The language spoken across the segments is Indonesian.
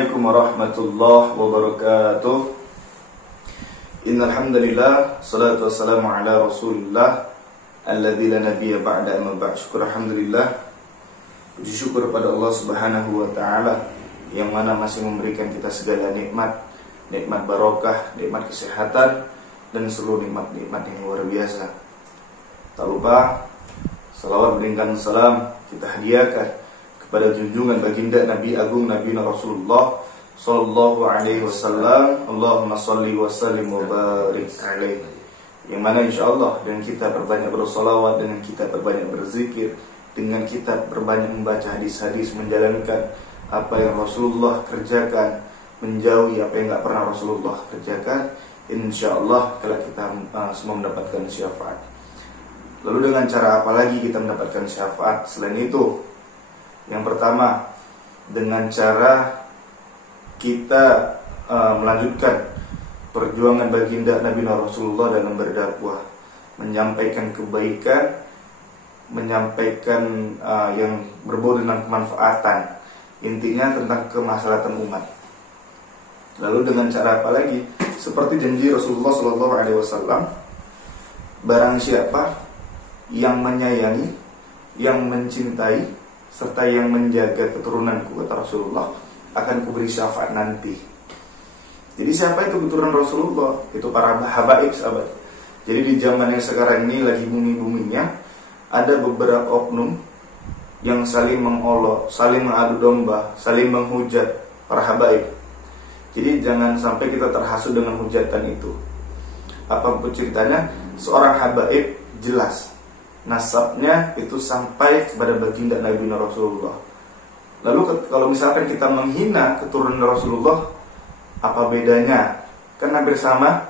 Assalamualaikum warahmatullahi wabarakatuh. Innal hamdalillah, salatu wassalamu ala Rasulillah alladzi la nabiyya ba'da, amma ba'd. Syukur alhamdulillah, puji syukur pada Allah Subhanahu wa taala yang mana masih memberikan kita segala nikmat barokah, nikmat kesehatan dan seluruh nikmat-nikmat yang luar biasa. Tak lupa salawat berikan salam kita hadiahkan kepada junjungan baginda Nabi Agung Nabi Rasulullah sallallahu alaihi wasallam. Allahumma shalli wa sallim wa barik alaihi. Yang mana insyaallah dengan kita berbanyak bersolawat, dengan kita berbanyak berzikir, dengan kita berbanyak membaca hadis-hadis, menjalankan apa yang Rasulullah kerjakan, menjauhi apa yang enggak pernah Rasulullah kerjakan, insyaallah kalau kita semua mendapatkan syafaat. Lalu dengan cara apa lagi kita mendapatkan syafaat selain itu? Yang pertama, dengan cara kita melanjutkan perjuangan baginda Nabi Rasulullah dalam berdakwah, menyampaikan kebaikan, menyampaikan yang berbau dengan kemanfaatan, intinya tentang kemaslahatan umat. Lalu dengan cara apa lagi? Seperti janji Rasulullah SAW, barang siapa yang menyayangi, yang mencintai serta yang menjaga keturunanku, kata Rasulullah, akan kuberi syafaat nanti. Jadi siapa itu keturunan Rasulullah? Itu para habaib, sahabat. Jadi di zaman yang sekarang ini lagi bumi-buminya, ada beberapa oknum yang saling mengolok, saling mengadu domba, saling menghujat para habaib. Jadi jangan sampai kita terhasut dengan hujatan itu. Apapun ceritanya, seorang habaib jelas nasabnya itu sampai kepada baginda Nabi Rasulullah. Lalu kalau misalkan kita menghina keturunan Rasulullah, apa bedanya? Kan hampir sama,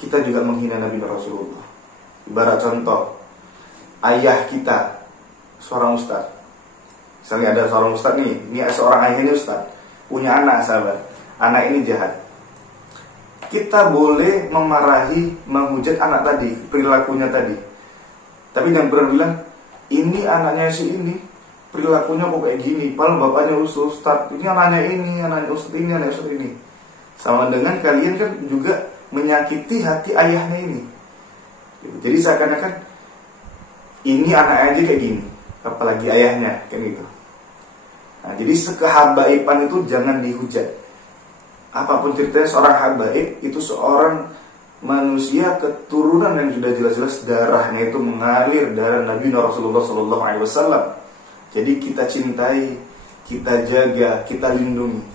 kita juga menghina Nabi Rasulullah. Ibarat contoh, ayah kita seorang ustaz. Misalnya ada seorang ustaz nih, ini seorang ayah ini ustaz, punya anak, sahabat. Anak ini jahat. Kita boleh memarahi, menghujat anak tadi, perilakunya tadi. Tapi jangan pernah bilang, ini anaknya si ini, perilakunya kok kayak gini, padahal bapaknya ustaz, ini anaknya ustaz ini, anaknya ustaz ini. Sama dengan kalian kan juga menyakiti hati ayahnya ini. Jadi seakan-akan ini anaknya aja kayak gini, apalagi ayahnya, kan gitu. Nah, jadi kehabaiban itu jangan dihujat. Apapun ceritanya, seorang habaib itu seorang manusia keturunan yang sudah jelas-jelas darahnya itu mengalir darah Nabi Rasulullah SAW. Jadi kita cintai, kita jaga, kita lindungi.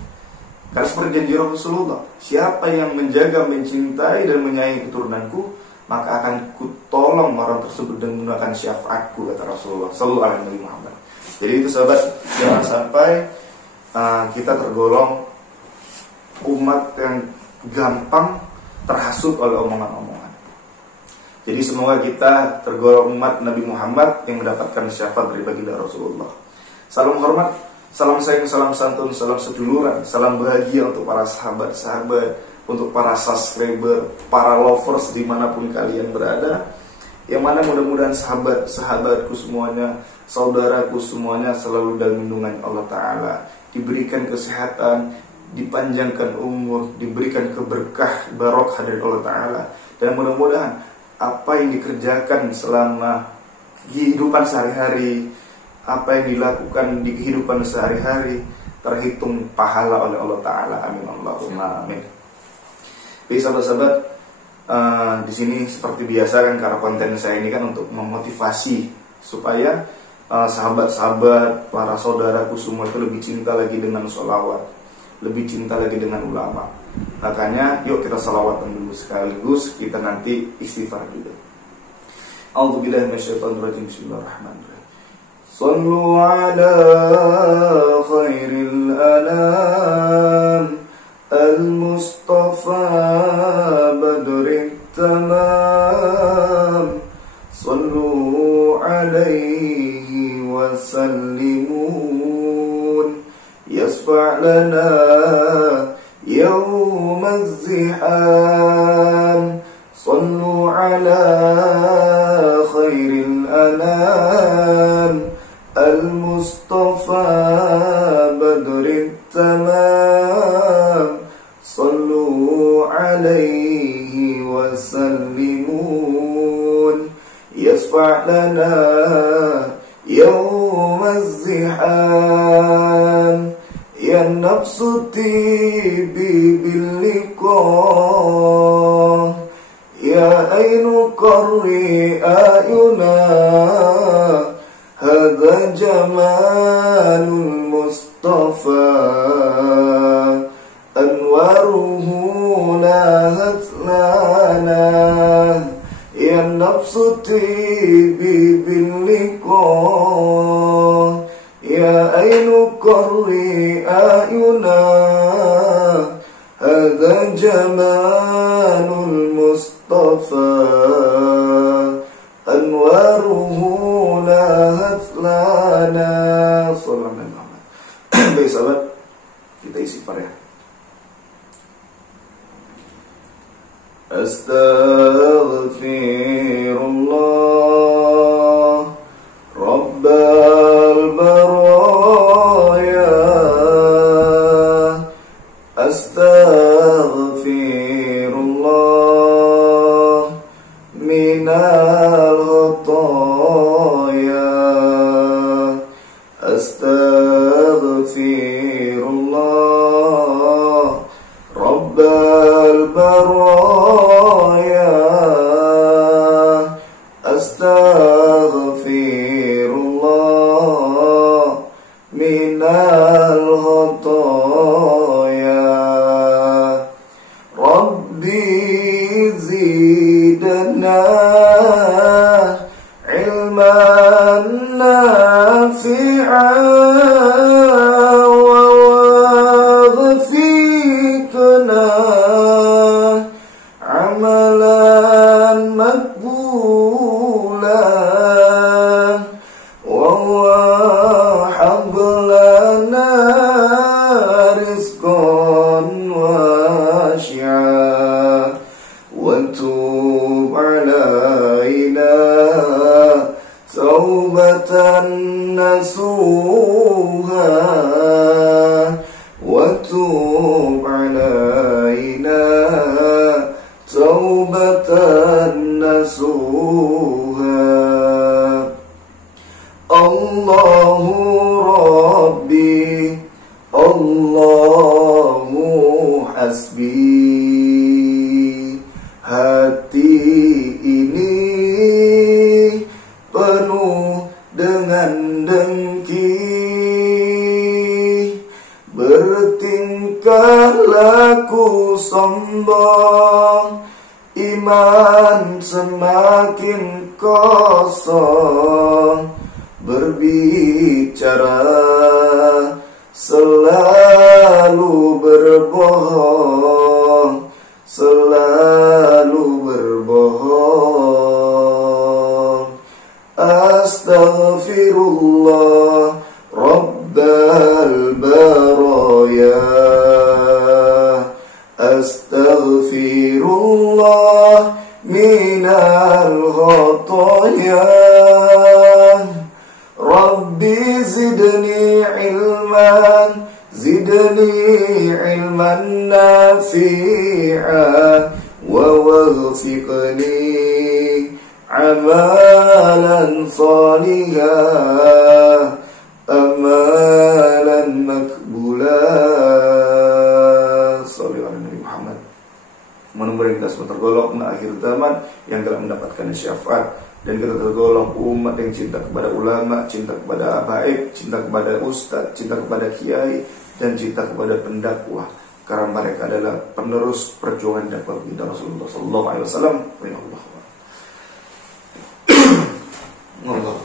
Karena seperti janji Rasulullah, siapa yang menjaga, mencintai dan menyayangi keturunanku, maka akan kutolong orang tersebut dan menggunakan syafaatku, kata Rasulullah sallallahu alaihi wasallam. Jadi itu sahabat, jangan sampai kita tergolong umat yang gampang terhasut oleh omongan-omongan. Jadi semoga kita tergolong umat Nabi Muhammad yang mendapatkan syafaat dari baginda Rasulullah. Salam hormat, salam sayang, salam santun, salam seduluran, salam bahagia untuk para sahabat-sahabat, untuk para subscriber, para lovers dimanapun kalian berada. Yang mana mudah-mudahan sahabat-sahabatku semuanya, saudaraku semuanya selalu dalam lindungan Allah Ta'ala, diberikan kesehatan, dipanjangkan umur, diberikan keberkah barokah dari Allah Ta'ala. Dan mudah-mudahan apa yang dikerjakan selama kehidupan sehari-hari, apa yang dilakukan di kehidupan sehari-hari terhitung pahala oleh Allah Ta'ala. Amin Allahumma amin. Baik sahabat-sahabat, di sini seperti biasa kan, karena konten saya ini kan untuk memotivasi supaya sahabat-sahabat, para saudaraku semua itu lebih cinta lagi dengan sholawat, lebih cinta lagi dengan ulama. Makanya yuk kita salawatan dulu sekaligus kita nanti istighfar juga. A'udzubillahi minasyaitonirrajim. Bismillahirrahmanirrahim. Shallu ala khairil anam al-mustafa badrit tamam. Shallu alaihi wa sallimun yasfa' lana يوم الزحام. صلوا على خير الأنام المصطفى بدر التمام. المتسلمون يشفع لنا يوم الزحام يا النفس طيبي باللقاء يا عين قري أعينا هذا جمال المصطفى أنواره لاهت لنا يا النفس طيبي باللقاء يا عين قري أعينا هذا جمال المصطفى أنواره لاهت لنا. Sallallahu alaihi wasallam. Baik sahabat, kita istighfar ya. Astaghfirullah Rabbal baraya Astaghfirullah minal khataya Astaghfirullah Rabbal baraya Astaghfirullah minal khataya Rabbi zidna ilman nafi'an wa wafiqna amalan makbulan wa wahab lana rizqan wasi'a wa tub alaina taubatan nasuha wa tub alaina taubatan nasuha Allahu Rabbi Allahu hasbi hati ini penuh dengan dengki bertingkah laku sombong iman semakin kosong berbicara selalu berbohong selalu berbohong Astaghfirullah Rabbal baraya Astaghfirullah minal khataya Rabbi zidni ilman nafi'a wa wafiqni amalan salihah amalan makbulah. Sallallahu alaihi Muhammad. Menumbari kita semua tergolong akhir zaman yang telah mendapatkan syafaat dan kita tergolong umat yang cinta kepada ulama, cinta kepada habaib, cinta kepada ustadz, cinta kepada kiai, dan cinta kepada pendakwah, karena mereka adalah penerus perjuangan dakwah kita Rasulullah Sallallahu Alaihi Wasallam. Allah.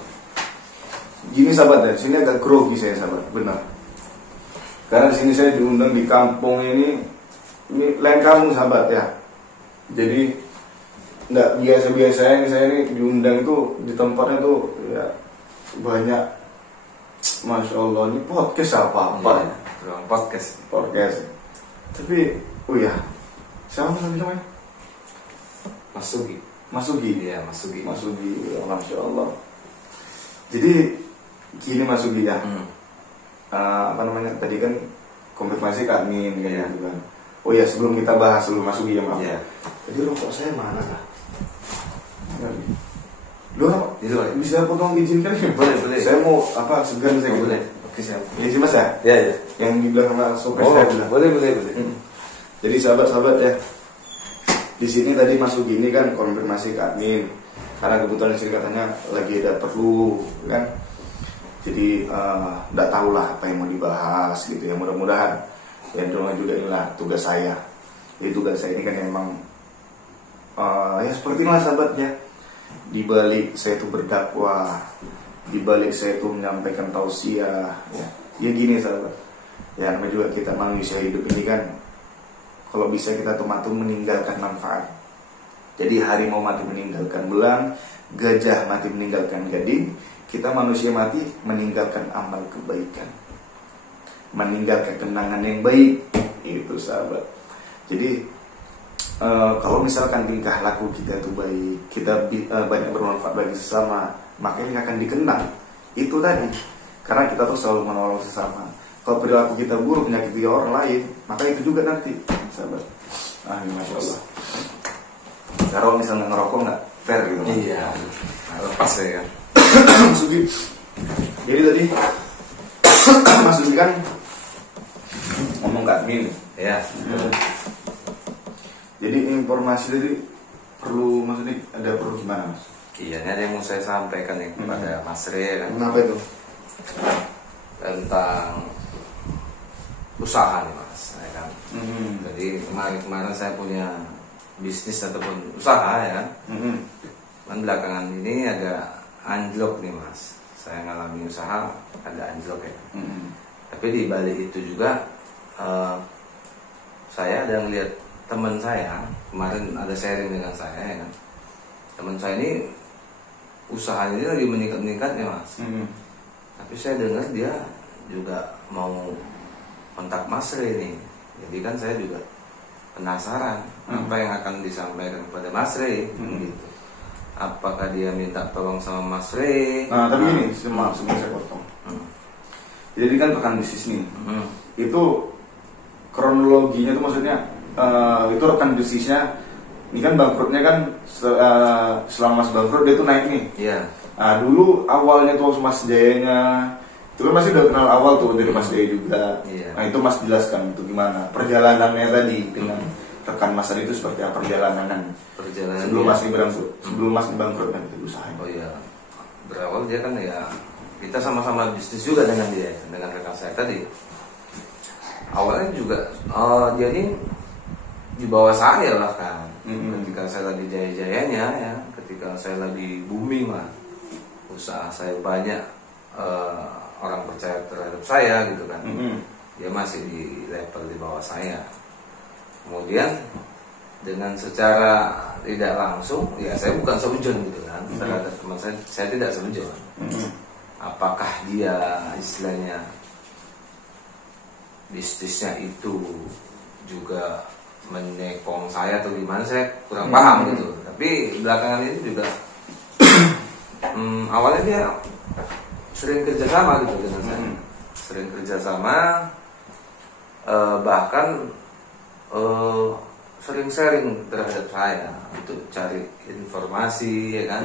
Gini sahabat ya, sini agak grogi saya sahabat, benar. Karena di sini saya diundang di kampung ini lain kampung sahabat ya. Jadi nggak biasa-biasanya saya ini diundang tuh di tempatnya tuh ya banyak, masya Allah, ini podcast apa-apa ya, podcast. Tapi ya siapa namanya? Masugi ya, Masugi ya, masya Allah. Jadi gini Masugi ya, apa namanya tadi kan konfirmasi ke admin kan, Oh ya, sebelum kita bahas sebelum masuk ya maaf. Iya. Jadi rokok saya mana lah? Lo Di luar. bisa potong izinkan ya? Boleh, boleh. Saya mau segan saya Boleh. Oke siap. Ini sih mas ya? Iya, iya. Yang di belakang sopir Oh, saya bilang. boleh. Jadi sahabat-sahabat ya, di sini tadi masuk gini kan konfirmasi ke admin, karena kebetulan di sini katanya lagi ada perlu kan. Jadi nggak tahu lah apa yang mau dibahas gitu ya, mudah-mudahan dan juga inilah tugas saya. Jadi tugas saya ini kan emang ya seperti inilah sahabat ya. Di balik saya itu berdakwah, di balik saya itu menyampaikan tausiah ya gini sahabat. Ya namanya juga kita manusia hidup ini kan, kalau bisa kita tuh meninggalkan manfaat. Jadi harimau mati meninggalkan belang, gajah mati meninggalkan gading, kita manusia mati meninggalkan amal kebaikan, meninggalkan kenangan yang baik. Itu sahabat. Jadi kalau misalkan tingkah laku kita itu baik, kita banyak bermanfaat bagi sesama, maka ini akan dikenang. Itu tadi, karena kita tuh selalu menolong sesama. Kalau perilaku kita buruk menyakiti orang lain, maka itu juga nanti, sahabat. Ini masya Allah. Kalau misalnya ngerokok nggak fair gitu. Iya. Lepas ya kan. Sugi. Jadi tadi Mas Sugi kan ngomong ke admin. Ya. Jadi informasi tadi perlu, maksudnya ada perlu gimana mas? Iya, ini ada yang mau saya sampaikan nih kepada Mas Re kan. Kenapa itu? Tentang usaha nih mas, ya kan. Jadi kemarin saya punya bisnis ataupun usaha ya kan. Dan belakangan ini agak anjlok nih mas. Saya ngalami usaha ada anjlok ya. Tapi di balik itu juga saya ada ngeliat teman saya kemarin ada sharing dengan saya ya kan. Teman saya ini usahanya ini lagi meningkat ya mas. Tapi saya dengar dia juga mau kontak Mas Re nih. Jadi kan saya juga penasaran apa yang akan disampaikan kepada Mas Re gitu. Apakah dia minta tolong sama Mas Re? Nah tapi ini sebelum saya potong. Jadi kan rekan bisnis nih. Itu kronologinya tuh maksudnya itu rekan bisnisnya ini kan bangkrutnya kan selama Mas bangkrut dia tuh naik nih. Iya. Nah dulu awalnya tuh Mas Jayanya itu kan masih udah kenal awal tuh dari Mas Jaya juga. Iya. Nah itu Mas jelaskan itu gimana perjalanannya tadi dengan rekan Mas itu seperti apa perjalanan sebelum Mas bangkrut, sebelum Mas bangkrut kan itu usahanya. Oh iya. Berawal dia kan ya kita sama-sama bisnis juga dengan dia, dengan rekan saya tadi. Awalnya juga dia ini di bawah saya lah kan. Ketika saya lagi jaya-jayanya ya, ketika saya lagi booming lah, usaha saya banyak, orang percaya terhadap saya gitu kan. Dia masih di level di bawah saya. Kemudian dengan secara tidak langsung, ya saya bukan seujon gitu kan. Terhadap teman saya tidak seujon. Apakah dia istilahnya bisnisnya itu juga menekong saya atau gimana, saya kurang paham gitu. Tapi belakangan ini juga awalnya dia sering kerjasama gitu dengan saya, sering kerjasama, bahkan sering sharing terhadap saya untuk cari informasi ya kan,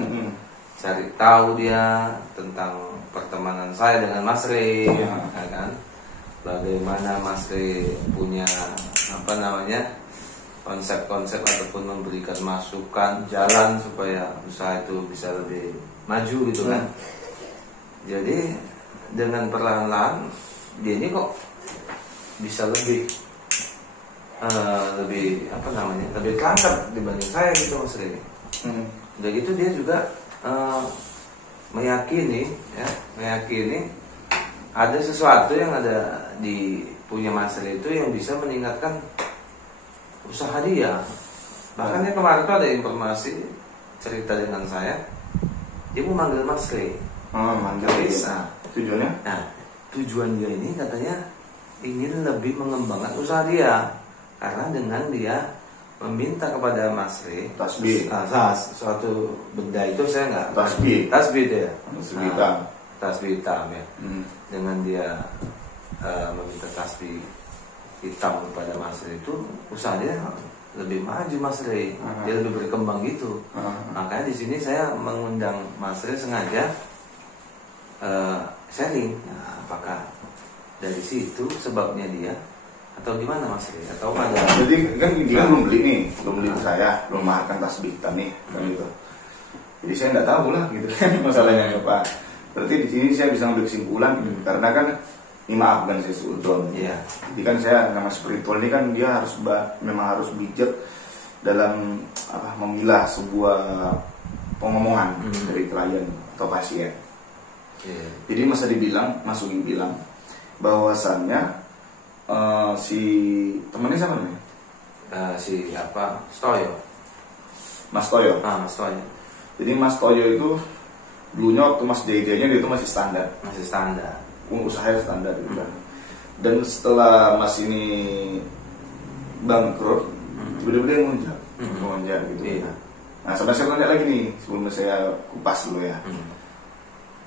cari tahu dia tentang pertemanan saya dengan Mas Re ya kan. Bagaimana Mas Re punya konsep-konsep ataupun memberikan masukan jalan supaya usaha itu bisa lebih maju gitu kan. Jadi dengan perlahan-lahan dia ini kok bisa lebih lebih kelangkap dibanding saya gitu Mas Re. Udah gitu dia juga meyakini ada sesuatu yang ada di punya Mas Re itu yang bisa meningkatkan usaha dia. Bahkan ya kemarin tuh ada informasi cerita dengan saya, dia mau manggil Mas Re. Manggil bisa. Tujuannya? Nah, tujuan dia ini katanya ingin lebih mengembangkan usaha dia, karena dengan dia meminta kepada Mas Re tasbih. Suatu benda itu saya nggak tasbih dia. Tasbih hitam ya. Dengan dia meminta tasbih hitam kepada Mas Rey itu usaha dia lebih maju Mas Rey, dia lebih berkembang gitu. Makanya di sini saya mengundang Mas Rey sengaja sharing. Nah, apakah dari situ sebabnya dia atau gimana Mas Rey? Atau ada? Jadi kan dia belum beli ke saya, belum makan tasbih hitam nih, kan gitu. Jadi saya nggak tahu lah gitu kan masalahnya apa. Berarti di sini saya bisa ambil kesimpulan karena kan ini maaf kan saya suudon. Iya. Jadi kan saya nama spiritual ini kan dia harus memang harus bijak dalam memilah sebuah pengomongan dari klien atau pasien. Yeah. Jadi Mas Ugi bilang bahwasannya si temannya siapa namanya? Stoyo. Mas Toyo. Mas Toyo. Jadi Mas Toyo itu dulunya waktu Mas JJ-nya dia itu masih standar. Masih standar. Usahanya standar gitu kan. Dan setelah Mas ini bangkrut, tiba-tiba dia ngelonjak gitu. Iya. Nah, sampai saya tanya lagi nih sebelum saya kupas dulu ya.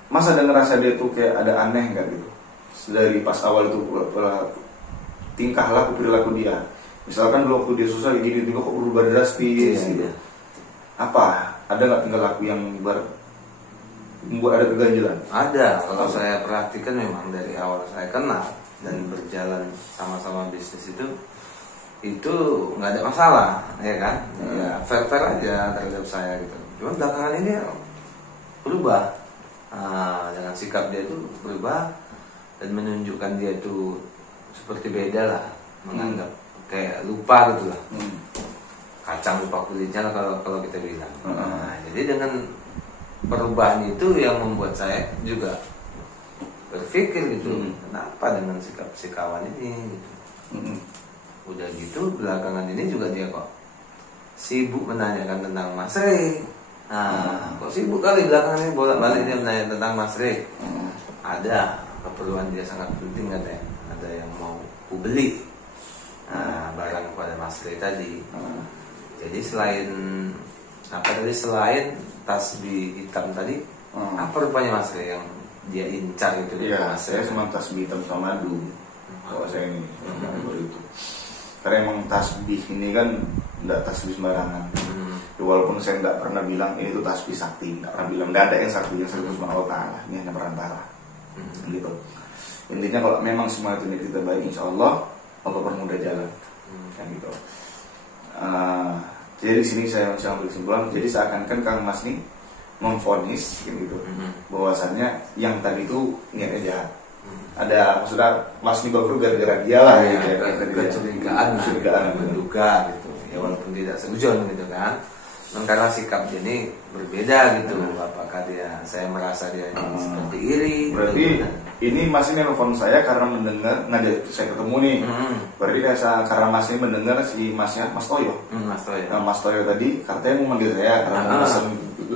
Mas ada ngerasa dia tuh kayak ada aneh nggak gitu? Dari pas awal itu tingkah laku perilaku dia. Misalkan dulu waktu dia susah kayak gini, tiba kok berubah drastis gitu. Iya. Apa? Ada nggak tingkah laku yang membuat ada keganjilan? Ada. Kalau saya perhatikan memang dari awal saya kenal dan berjalan sama-sama bisnis itu nggak ada masalah, ya kan? Ya fair aja terhadap saya gitu. Cuma belakangan ini berubah. Dengan sikap dia itu berubah dan menunjukkan dia itu seperti beda lah, menganggap kayak lupa gitu lah. Kacang lupa kulitnya lah kalau kita bilang. Jadi dengan perubahan itu yang membuat saya juga berpikir gitu, kenapa dengan si kawan ini gitu. Udah gitu belakangan ini juga dia kok sibuk menanyakan tentang Mas Rey. Kok sibuk kali belakangan ini bolak-balik dia menanya tentang Mas Rey. Ada keperluan dia sangat penting katanya. Ada yang mau ku beli barang kepada Mas Rey tadi. Jadi selain tasbih hitam tadi, apa rupanya Mas Rey yang dia incar itu? Iya, saya cuma tasbih hitam sama madu. Kalau saya ini itu. Karena emang tasbih ini kan tidak tasbih sembarangan. Walaupun saya nggak pernah bilang ini tuh tasbih sakti, nggak pernah bilang nggak ada yang sakti yang subhanahu wa ta'ala, ini hanya perantara. Gitu. Intinya kalau memang semua itu kita baik, insya Allah permudah jalan. Kan gitu. Jadi di sini saya ambil kesimpulan. Jadi seakan-akan Kang Mas nih memvonis gitu, bahwasannya yang tadi itu niatnya jahat. Ada maksudnya Mas nih baru gara-gara dia lah, kecurigaan, menduga gitu. Ya walaupun tidak setuju gitu kan. Karena sikap dia ini berbeda gitu. Apakah saya merasa dia ini seperti iri? Berarti gitu, kan? Ini Mas ini nelfon saya karena mendengar ngajak saya ketemu nih. Berarti karena Mas ini mendengar si Mas Toyo. Mas Toyo. Nah, Mas Toyo tadi katanya mau manggil saya karena mau pesan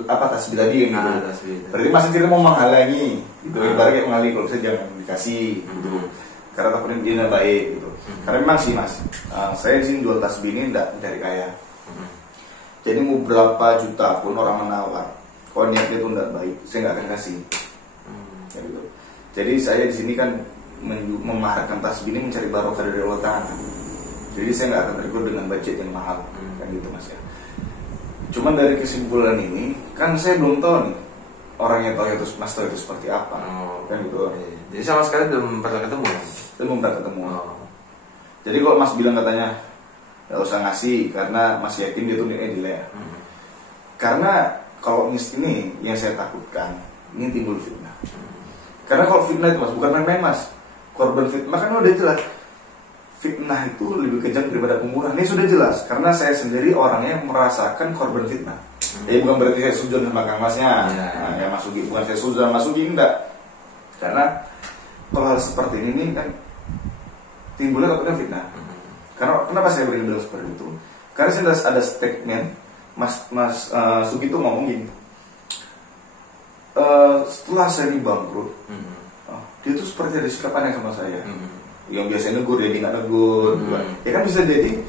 tasbih tadi gitu. Berarti Mas ini mau menghalangi gitu. Ibaratnya kayak menghalangi kalau saya jangan dikasih gitu. Karena takutnya dia baik gitu. Karena memang sih Mas, saya di sini jual tasbih ini tidak mencari kaya. Jadi mau berapa juta pun orang menawar, kalau niatnya itu tidak baik, saya nggak akan kasih. Gitu. Jadi saya di sini kan memaharkan tasbih ini mencari barokah dari Allah Ta'ala. Jadi saya nggak akan terikut dengan budget yang mahal, kan gitu Mas ya. Cuman dari kesimpulan ini, kan saya belum tahu nih orangnya tahu itu Mas tahu itu seperti apa, kan gitu. Jadi sama sekali belum pernah ketemu. Belum pernah ketemu. Jadi kalau Mas bilang katanya nggak usah ngasih karena masih yakin dia tuh nilai ya. Karena kalau ini yang saya takutkan ini timbul fitnah. Karena kalau fitnah itu Mas bukan main-main Mas. Korban fitnah kan udah jelas. Fitnah itu lebih kejam daripada pembunuhan. Ini sudah jelas karena saya sendiri orangnya merasakan korban fitnah. Jadi bukan berarti saya sujud sama Kang Masnya. Ya Mas Ugi, bukan saya sujud sama Mas Ugi, enggak. Karena kalau hal seperti ini kan timbulnya takutnya fitnah. Karena kenapa saya bilang seperti itu? Karena saya ada statement Mas Sugi itu ngomong gini. Setelah saya bangkrut, dia tuh seperti ada sikap aneh sama saya. Yang biasanya negur dia nggak negur. Ya kan bisa jadi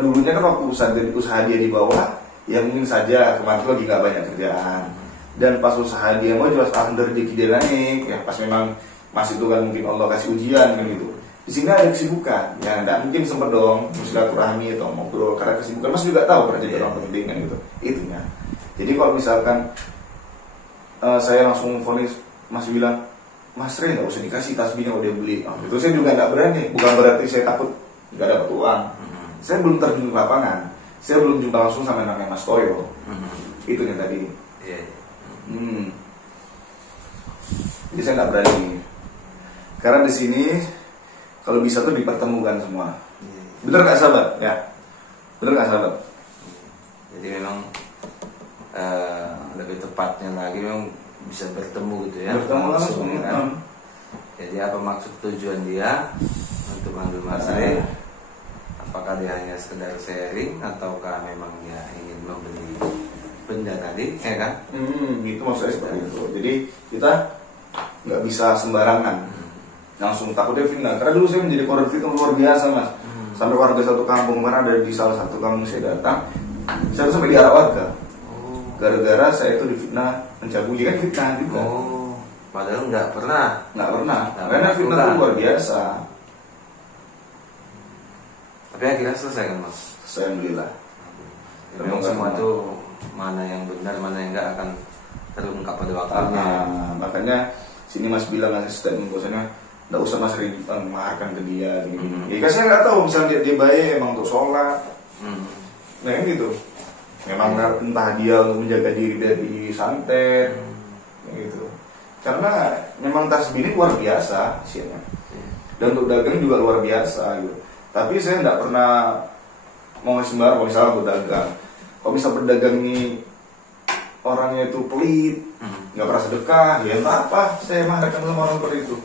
dulunya kan waktu usaha dia di bawah, ya mungkin saja kemarin lagi nggak banyak kerjaan. Dan pas usaha dia mau jelas alhamdulillah rezeki dia naik. Ya pas memang Mas itu kan mungkin Allah kasih ujian kan gitu. di sini ada kesibukan, ya nggak mungkin sempat dong silaturahmi atau ngobrol karena kesibukan. Mas juga tahu kerja orang penting kan gitu, itunya. Jadi kalau misalkan saya langsung vonis, Mas bilang, Mas Re nggak usah dikasih tasbihnya kalau dia beli, itu saya juga nggak berani. Bukan berarti saya takut nggak dapat uang. Saya belum terjun ke lapangan, saya belum jumpa langsung sama namanya Mas Toyo. Itunya tadi. Jadi saya nggak berani. Karena di sini kalau bisa tuh dipertemukan semua. Bener nggak sahabat? Ya, bener nggak sahabat? Jadi memang lebih tepatnya lagi memang bisa bertemu gitu ya. Bertemu langsung kan? Jadi apa maksud tujuan dia untuk manggil Mas Re? Apakah dia hanya sekedar sharing ataukah memang dia ingin membeli benda tadi, ya kan? Itu maksudnya seperti itu. Jadi kita nggak bisa sembarangan langsung takutnya fitnah. Karena dulu saya menjadi korban fitnah luar biasa, Mas. Sampai warga satu kampung, karena ada di salah satu kampung saya datang, saya tuh sampai diarak warga. Gara-gara saya itu difitnah mencabuli, kan fitnah juga. Padahal nggak pernah. Karena fitnah itu luar biasa. Tapi akhirnya selesai kan, Mas? Alhamdulillah. Memang semua itu mana yang benar, mana yang nggak akan terungkap pada waktunya. Makanya sini Mas bilang ngasih statement bahwasanya nggak usah Mas mengarahkan ke dia gini. Ya kan saya nggak tahu misalnya dia baik emang untuk sholat. Nah kan gitu. Memang entah dia untuk menjaga diri dari santet, gitu. Karena memang tasbih ini luar biasa hasilnya. Dan untuk dagang juga luar biasa gitu. Tapi saya nggak pernah mau sembarang kalau misalnya berdagang. Kalau bisa berdagang ini orangnya itu pelit, nggak pernah sedekah, ya entah apa saya marahkan sama orang seperti itu.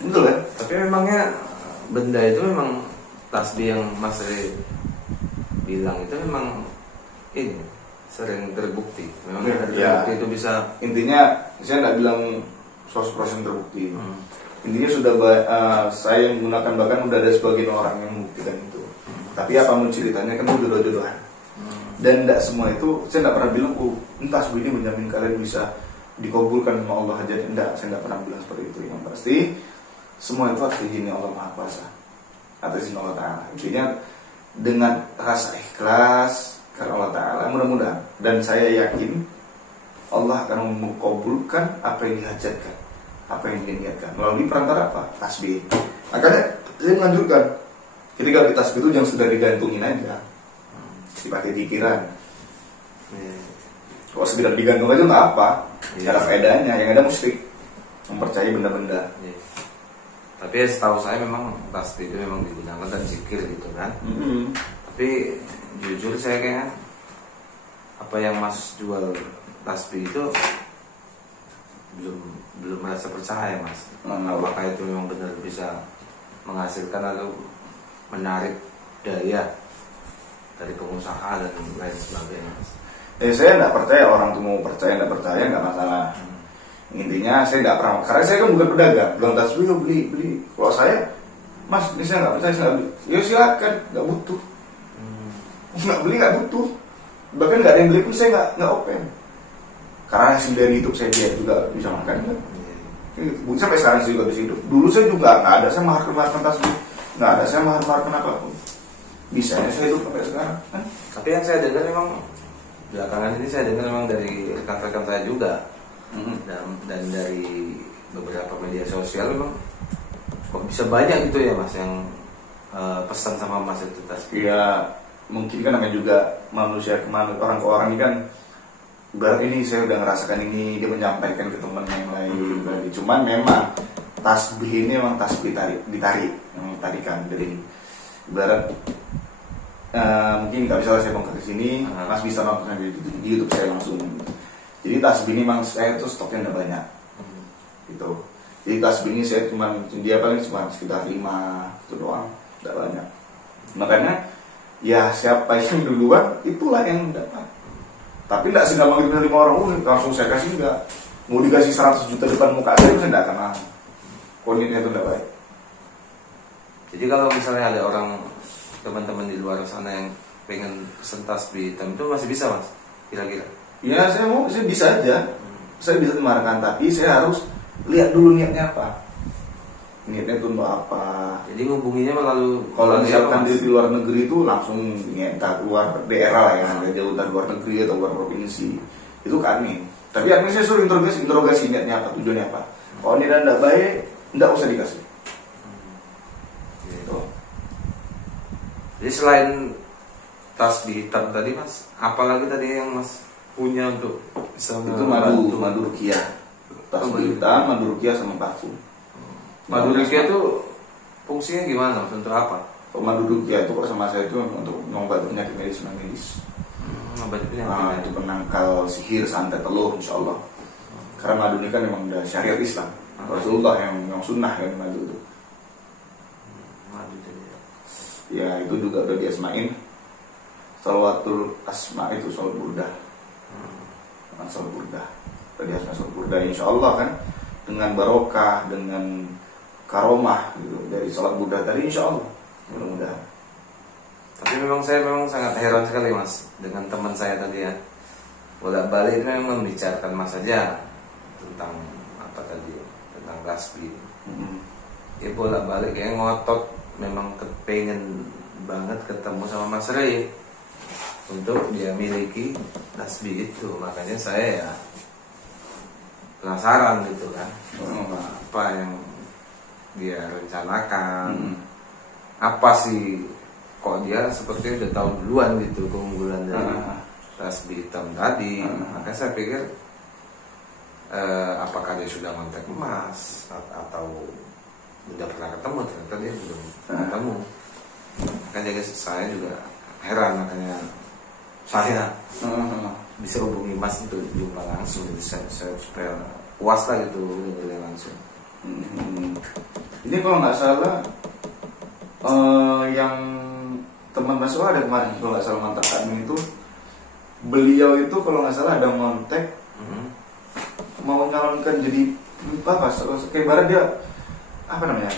Betul kan? Tapi memangnya benda itu memang tasbih yang Mas Re bilang itu memang ini sering terbukti. Memang terbukti itu bisa. Intinya saya nggak bilang 100% terbukti. Intinya sudah saya menggunakan, bahkan udah ada sebagian orang yang membuktikan itu. Tapi apa mau ceritanya kan itu jodoh-jodohan. Dan tidak semua itu, saya tidak pernah bilang, entah tasbih ini menjamin kalian bisa dikabulkan sama Allah aja. Tidak, saya tidak pernah bilang seperti itu. Yang pasti, semua itu atas izin Allah Maha Kuasa, atas izin Allah Ta'ala. Intinya dengan rasa ikhlas karena Allah Ta'ala, mudah-mudahan. Dan saya yakin Allah akan mengabulkan apa yang dihajatkan, apa yang diniatkan melalui perantara apa? Tasbih. Makanya saya menganjurkan, ketika di tasbih itu jangan sudah digantungin aja, dipakai pikiran. Kalau sekedar digantung aja nggak apa, nggak ada faedahnya. Yang ada musyrik, mempercayai benda-benda. Tapi setahu saya memang tasbih itu memang digunakan dan zikir gitu kan. Tapi jujur saya kayaknya apa yang Mas jual tasbih itu belum merasa percaya, Mas. Apakah itu memang benar bisa menghasilkan atau menarik daya dari pengusaha dan lain sebagainya, Mas? Saya nggak percaya, orang tuh mau percaya nggak percaya nggak masalah. Intinya saya nggak pernah, karena saya kan bukan pedagang. Bilang tasbih beli. Kalau saya, Mas, ini saya nggak percaya, saya nggak beli. Ya silakan, nggak butuh. Nggak beli nggak butuh. Bahkan nggak ada yang beli pun saya nggak open. Karena hasil dari YouTube saya dia juga bisa makan kan. Sampai sekarang saya juga bisa hidup. Dulu saya juga nggak ada saya mahar-maharkan tasbih, nggak ada saya mahar-maharkan apapun. Bisanya saya hidup sampai sekarang kan. Tapi yang saya dengar memang belakangan ini saya dengar memang dari rekan-rekan saya juga dan dari beberapa media sosial memang kok bisa banyak gitu ya, Mas, yang pesan sama Mas itu tasbih. Iya, mungkin kan namanya juga manusia orang ke orang ini kan. Ibarat ini saya udah ngerasakan ini, dia menyampaikan ke teman yang lain. Cuman memang tasbih ini memang tasbih ditarik, memang tarikan dari ibarat mungkin nggak bisa saya bongkar ke sini, Mas bisa nonton di YouTube saya langsung. Jadi tasbih ini memang saya tuh stoknya udah banyak, gitu. Jadi tasbih ini saya dia paling cuma sekitar 5 itu doang, tidak banyak. Makanya ya siapa yang duluan itulah yang dapat. Tapi tidak segampang itu menerima orang, langsung saya kasih enggak. Mau dikasih 100 juta depan muka saya tidak akan mau. Kondisinya itu tidak baik. Jadi kalau misalnya ada orang, teman-teman di luar sana yang pengen pesen tasbih hitam itu masih bisa, Mas? Kira-kira? Ya saya bisa aja. Saya bisa memarahkan, tapi saya harus lihat dulu niatnya apa. niatnya itu untuk apa. Jadi ngubunginya melalui Kalau misalkan Mas? di luar negeri itu langsung entah keluar daerah lah ya, nggak jauh dari luar negeri atau luar provinsi, itu ke admin. Tapi admin saya suruh interogasi niatnya apa, tujuannya apa. Kalau niatnya tidak baik, tidak usah dikasih. Gitu. Jadi selain tasbih hitam tadi Mas, apalagi tadi yang Mas punya untuk bisa Itu membantu? madu rukiah, tasbih hitam, madu rukiah sama parfum. Madu rukiah itu fungsinya gimana? Mas? Untuk apa? Kalau madu rukiah itu sama saya itu untuk mengobati penyakit medis. Obat penyakit. Nah, itu penangkal sihir, santet teluh, insya Allah. Karena madu ini kan memang udah syariat Islam. Rasulullah yang sunnah kan madu itu. Madu tadi. Ya itu juga udah diasmain. Salawatul asma itu salat burdah. Salat burdah. Tadi asma salat burdah, insya Allah kan dengan barokah, dengan karomah gitu dari salat burdah tadi, insya Allah. Mudah-mudahan. Tapi saya memang sangat heran sekali Mas dengan teman saya tadi ya. Bolak-balik itu memang membicarakan Mas saja tentang apa tadi, tentang tasbih. Dia bolak-balik kayak ngotot, memang kepengen banget ketemu sama Mas Rey untuk dia miliki tasbih itu. Makanya saya ya penasaran gitu kan, apa yang dia rencanakan, apa sih kok dia seperti udah tahu duluan gitu keunggulan dari tasbih hitam tadi. Makanya saya pikir apakah dia sudah kontak Mas atau udah pernah ketemu. Ternyata dia belum ketemu. Makanya saya juga heran, makanya saya bisa hubungi Mas untuk jumpa langsung, jadi saya supaya puas lah gitu dengerin langsung. Ini kalau nggak salah yang teman Mas ada kemarin kalau nggak salah mantan admin itu, beliau itu kalau nggak salah ada ngontek mau nyalonkan jadi apa, kayak barat dia apa namanya,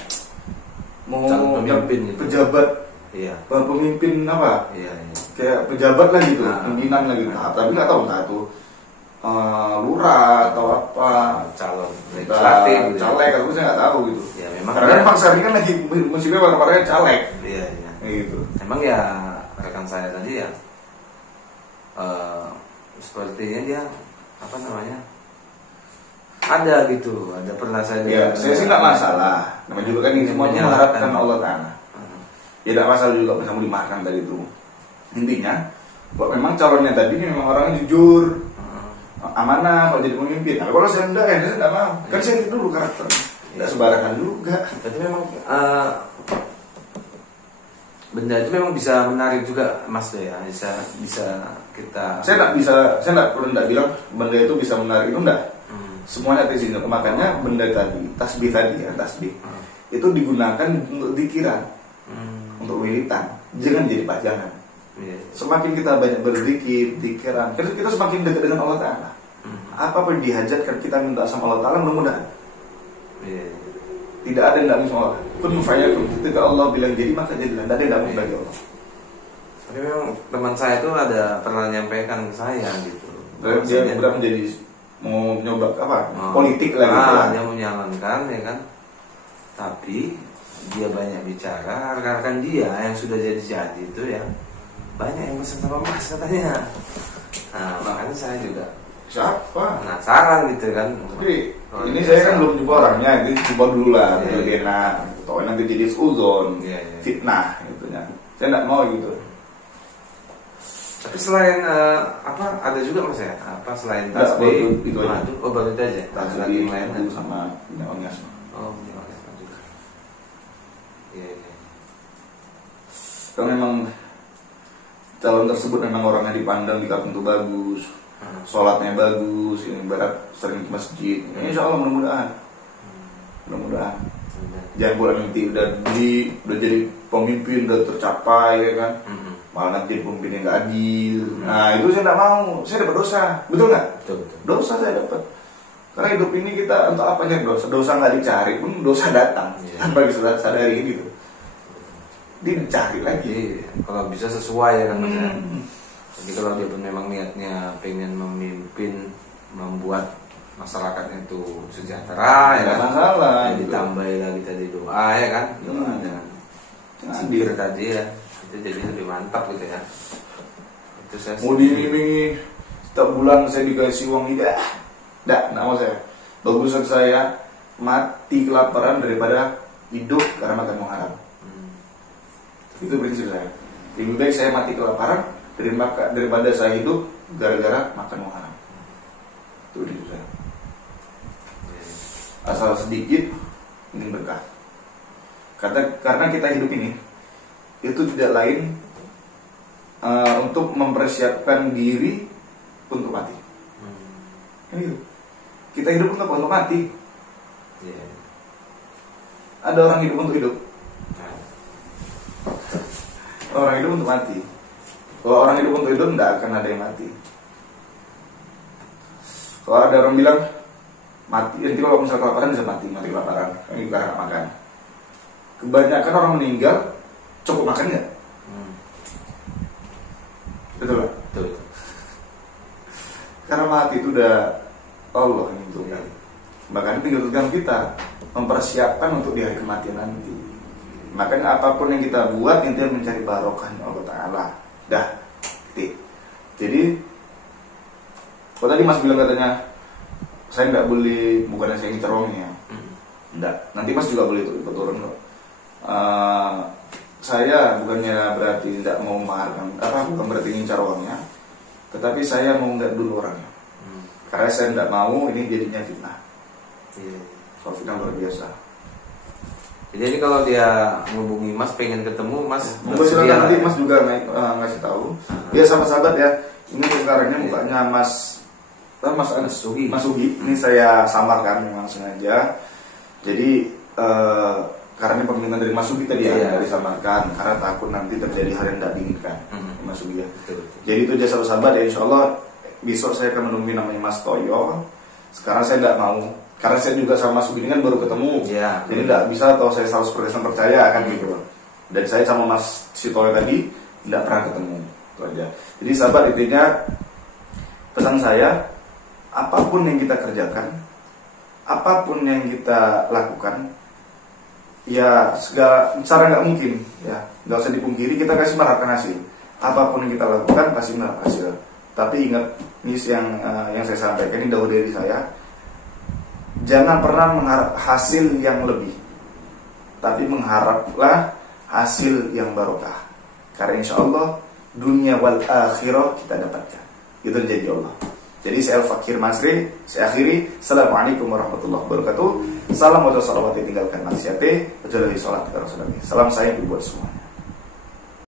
mau pemimpin gitu. Pejabat, Iya. Pemimpin apa, Iya. kayak pejabat lah gitu, pimpinan lah gitu. Tapi nggak tahu entah itu lurah atau apa, calon legislatif, caleg, aku saya nggak tahu gitu. Ya memang. Karena kan bangsa ini kan lagi musimnya para caleg. Iya. Gitu. Emang ya rekan saya tadi ya sepertinya dia apa namanya, ada gitu, ada pernah saya. Ya, saya sih nggak masalah. Namanya juga kan ini semuanya mengharapkan Allah Taala. Ya tidak masalah juga bisa dimakan tadi itu. Intinya, kalau memang calonnya tadi ini memang orangnya jujur, amanah kalau jadi pemimpin. Tapi kalau saya enggak, saya enggak mau. Kan saya itu dulu karakter. Tidak sembarangan juga. Berarti memang benda itu memang bisa menarik juga Mas ya, bisa kita. Saya nggak bilang benda itu bisa menarik, itu enggak. Semuanya ada di sini. Makanya benda tadi, tasbih tadi ya, tasbih itu digunakan untuk dikiran, untuk wiritan, jangan jadi pajangan. Semakin kita banyak berzikir, dikiran, kita semakin dekat dengan Allah Taala. Apapun dihajatkan kita minta sama Allah Taala, mudah-mudahan. Tidak ada yang tidak bisa Allah. Kun fayakun. Ketika Allah bilang jadi, maka jadilah. Tidak ada yang tidak bisa bagi Allah. Tapi memang teman saya itu ada pernah menyampaikan ke saya gitu. Dia udah menjadi mau nyoba apa? Politik lagi. Dia menyalankan ya kan. Tapi dia banyak bicara, rekan-rekan dia yang sudah jadi itu ya banyak yang pesan sama Mas katanya. Nah makanya saya juga siapa? Penasaran gitu kan. Tapi ini saya kan belum coba orangnya, ini coba dulu lah, lebih enak. Atau nanti jadi suzon, fitnah gitu ya. Saya nggak mau gitu. Tapi selain apa ada juga Mas ya? Apa selain tasbih itu aja. Baru itu aja. Tasbih lain sama orgas. Oh, orgas juga. Iya. Kalau memang calon tersebut memang orangnya dipandang di kampung itu bagus, sholatnya bagus, ini barat sering ke masjid, insya Allah mudah-mudahan. Jangan pula nanti udah jadi pemimpin, udah tercapai ya kan, malah nanti pemimpin yang nggak adil. Nah itu saya nggak mau, saya dapat dosa, betul nggak? Betul. Dosa saya dapat. Karena hidup ini kita untuk apa nyari dosa? Dosa nggak dicari pun dosa datang tanpa kita sadari gitu. Dicari lagi. Kalau bisa sesuai ya kan Mas ya. Jadi kalau dia pun memang niatnya pengen memimpin, membuat masyarakatnya itu sejahtera, ya Nggak kan? masalah, Ya, gitu. ditambahi lagi tadi doa, ya kan? Doa dengan zikir tadi ya, itu jadi lebih mantap gitu ya. Itu saya Mau diiming-imingi setiap bulan saya dikasih uang tidak, nggak mau saya. Bagusan saya mati kelaparan daripada hidup karena makan uang haram. Itu prinsip saya. Lebih baik saya mati kelaparan daripada saya hidup gara-gara makan uang haram. Itu prinsip saya. Asal sedikit ingin berkah. Karena kita hidup ini itu tidak lain untuk mempersiapkan diri untuk mati. Ini gitu. Kita hidup untuk mati. Ada orang hidup untuk hidup. Orang hidup untuk mati. Kalau orang hidup untuk hidup, tidak akan ada yang mati. Kalau ada orang bilang mati, nanti kalau misalnya kelaparan bisa mati kelaparan, ini karena makan. Kebanyakan orang meninggal cukup makan nggak? Betul lah. Betul. Karena mati itu udah Allah yang menentukan. Makanya tinggal tergantung kita mempersiapkan untuk di hari kematian nanti. Makanya apapun yang kita buat intinya mencari barokahnya Allah Ta'ala. Dah. Jadi kalau tadi Mas bilang katanya saya nggak boleh, bukannya saya ingin cerongnya. Enggak. Nanti Mas juga boleh ikut turun kok. Saya bukannya berarti tidak mau memaharkan, bukan berarti ingin carongnya, tetapi saya mau nggak dulu orangnya. Karena saya tidak mau ini jadinya fitnah. Kalau fitnah luar biasa. Jadi kalau dia ngubungi Mas pengen ketemu Mas, silakan nanti Mas juga ngasih tahu. Dia sama sahabat ya. Ini sekarang ini mukanya Mas Sugi. Mas Sugi. Ini saya samarkan memang sengaja. Jadi karena ini permintaan dari Mas Sugi tadi ya, disamarkan karena takut nanti terjadi hal yang tidak diinginkan. Mas Sugi ya. Betul. Jadi itu dia satu sahabat ya, insyaallah besok saya akan menunggu namanya Mas Toyo. Sekarang saya tidak mau, karena saya juga sama Mas Sugi ini kan baru ketemu. Jadi tidak bisa atau saya 100% percaya kan gitu. Dan saya sama Mas Toyo tadi tidak pernah ketemu. Itu aja. Jadi sahabat, intinya pesan saya, apapun yang kita kerjakan, apapun yang kita lakukan, ya segala cara nggak mungkin ya, nggak usah dipungkiri kita kasih mengharapkan hasil. Apapun yang kita lakukan pasti mengharapkan hasil. Tapi ingat, ini yang saya sampaikan ini dahulu dari saya, jangan pernah mengharap hasil yang lebih, tapi mengharaplah hasil yang barokah. Karena insya Allah dunia wal akhirah kita dapatkan. Itu janji Allah. Jadi saya Al-Fakir Masri, saya akhiri. Assalamualaikum warahmatullahi wabarakatuh. Salam wa salawati tinggalkan maksiate, wajalahi sholat. Salam sayang buat semua.